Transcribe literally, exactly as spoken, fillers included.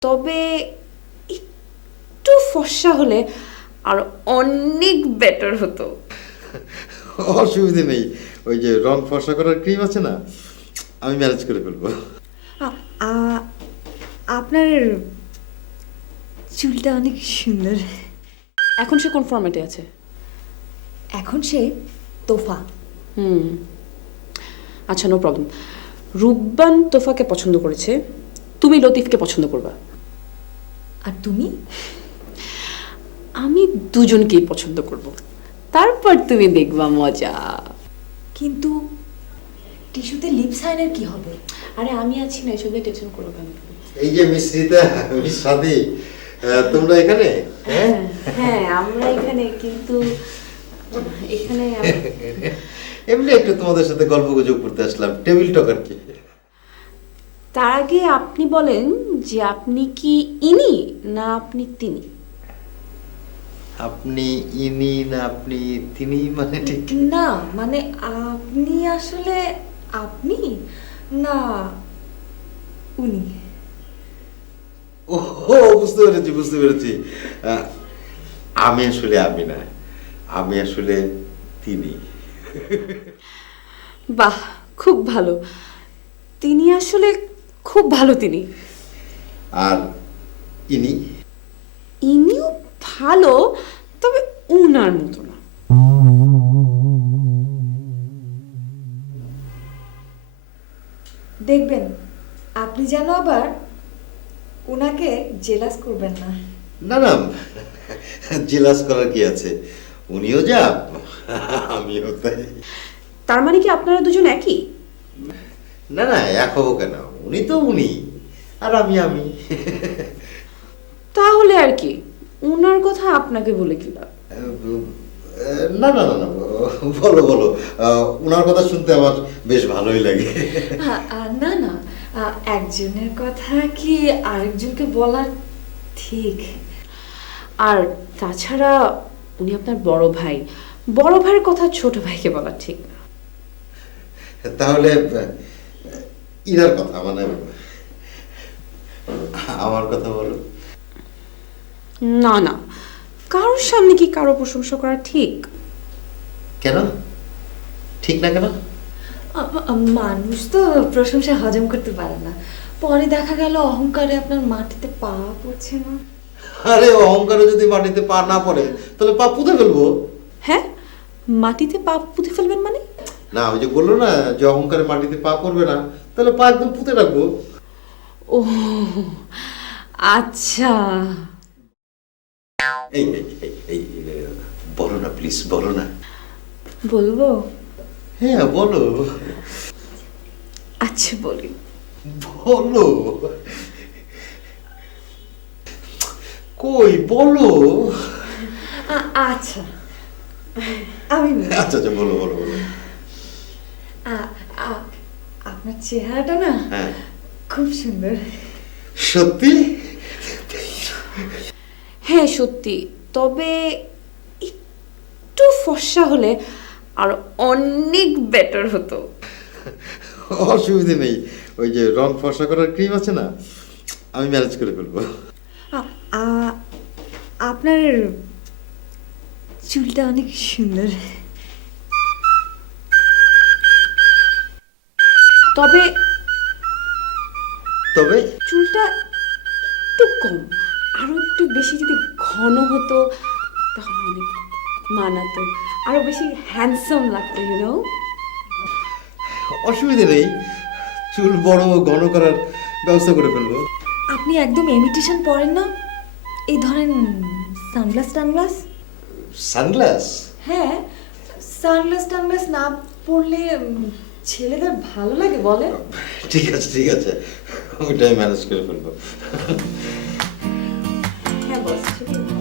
তবে একটু ফর্সা হলে আর অনেক বেটার হতো। অসুবিধে নেই, ওই যে রং ফর্সা করার ক্রিম আছে না, আমি ম্যানেজ করে ফেলবো। আপনার চুলটা অনেক সুন্দর। এখন সে কোন ফরম্যাটে আছে? এখন সে তোফা। হুম, আচ্ছা, নো প্রবলেম। রূপবান তোফাকে পছন্দ করেছে, তুমি লতিফকে পছন্দ করবা। আর তুমি? আমি দুজনকেই পছন্দ করব, তারপর তুমি দেখবা মজা। কিন্তু টিস্যুতে লিপ সাইনের কি হবে? আরে আমি আছি না, এসব নিয়ে টেনশন করো কেন? এই যে মিস রীতা, মিস সাদি, তোমরা এখানে? হ্যাঁ হ্যাঁ, আমরা এখানে, কিন্তু এখানে এমনি একটু তোমাদের সাথে গল্প গুজব করতে আসলাম, টেবিল টক আর কি। তার আগে আপনি বলেন যে আপনি কি ইনি না আপনি তিনি? আপনি ইনি না আপনি তিনি, মানে ঠিক না, মানে আপনি আসলে আপনি না উনি। ও বুঝতে পেরেছি বুঝতে পেরেছি আহ, আমি আসলে আমি না, আমি আসলে তিনি। বাহ, খুব ভালো। তিনি আসলে খুব ভালো তিনি। আর ইনি? ইনিও ভালো, তবে উনার মতো না। দেখবেন আপনি যেন আবার ওনাকে জেলাস করবেন না। না না, জেলাস করার কি আছে, উনিও যা আমিও তাই। তার মানে কি আপনারা দুজন একই? না না, এক হবো কেন, উনি তো উনি আর আমি আমি। তাহলে আর কি, উনার কথা আপনাকে বলে কি লাভ? না না না না, বলো বলো, আহ, উনার কথা শুনতে আমার বেশ ভালোই লাগে। আ- আ- না না, আ- একজনের কথা কি আরেকজনকে বলা ঠিক? আর তাছাড়া উনি আপনার বড় ভাই, বড় ভাইয়ের কথা ছোট ভাইকে বলা ঠিক না। তাহলে আহ, ইনার কথা, মানে আমার কথা বলো। না না, কারোর সামনে কি কারো প্রশংসা করা ঠিক? কেন ঠিক না কেন? আ- আ- মানুষ তো প্রশংসা হজম করতে পারে না, পরে দেখা গেল অহংকারে আপনার মাটিতে পা পড়ছে না। আরে অহংকারে যদি মাটিতে পা না পড়ে তাহলে পা পুঁতে ফেলবো। হ্যাঁ, মাটিতে পা পুঁতে ফেলবেন মানে? না, ওই যে বললো না যে অহংকারে মাটিতে পা পড়বে না, তাহলে পা একদম পুঁতে রাখবো। ও আচ্ছা। এই এই এই, এই বলো না প্লিজ, বলো না। বলবো? হ্যাঁ বলো। আচ্ছা বলি। বলো কই, বলো। আ- আচ্ছা আমি বলি। আচ্ছা আচ্ছা, বলো বলো বলো। আ- আ- আপনার চেহারাটা না হ্যাঁ, খুব সুন্দর। সত্যি? হ্যাঁ সত্যি, তবে একটু ফর্সা হলে আর অনেক বেটার হতো। অসুবিধে নেই, ওই যে রং ফর্সা করার ক্রিম আছে না, আমি ম্যানেজ করে ফেলবো। আ- আ- আপনার চুলটা অনেক সুন্দর। তবে তবে চুলটা একটু কম, আরো একটু বেশি যদি ঘন হতো তাহলে অনেক মানাতো, আরো বেশি হ্যান্ডসাম লাগতো, ইউ নো। অসুবিধে নেই, চুল বড় ঘন করার ব্যবস্থা করে ফেলবো। আপনি একদম ইমিটেশন পরেন না? এই ধরেন সানগ্লাস টানগ্লাস। সানগ্লাস? হ্যাঁ, সানগ্লাস টানগ্লাস না পরলে উম, ছেলেদের ভালো লাগে বলে। ঠিক আছে ঠিক আছে, ওইটাই ম্যানেজ করে ফেলবো। হ্যাঁ বস, সেটাই ভালো।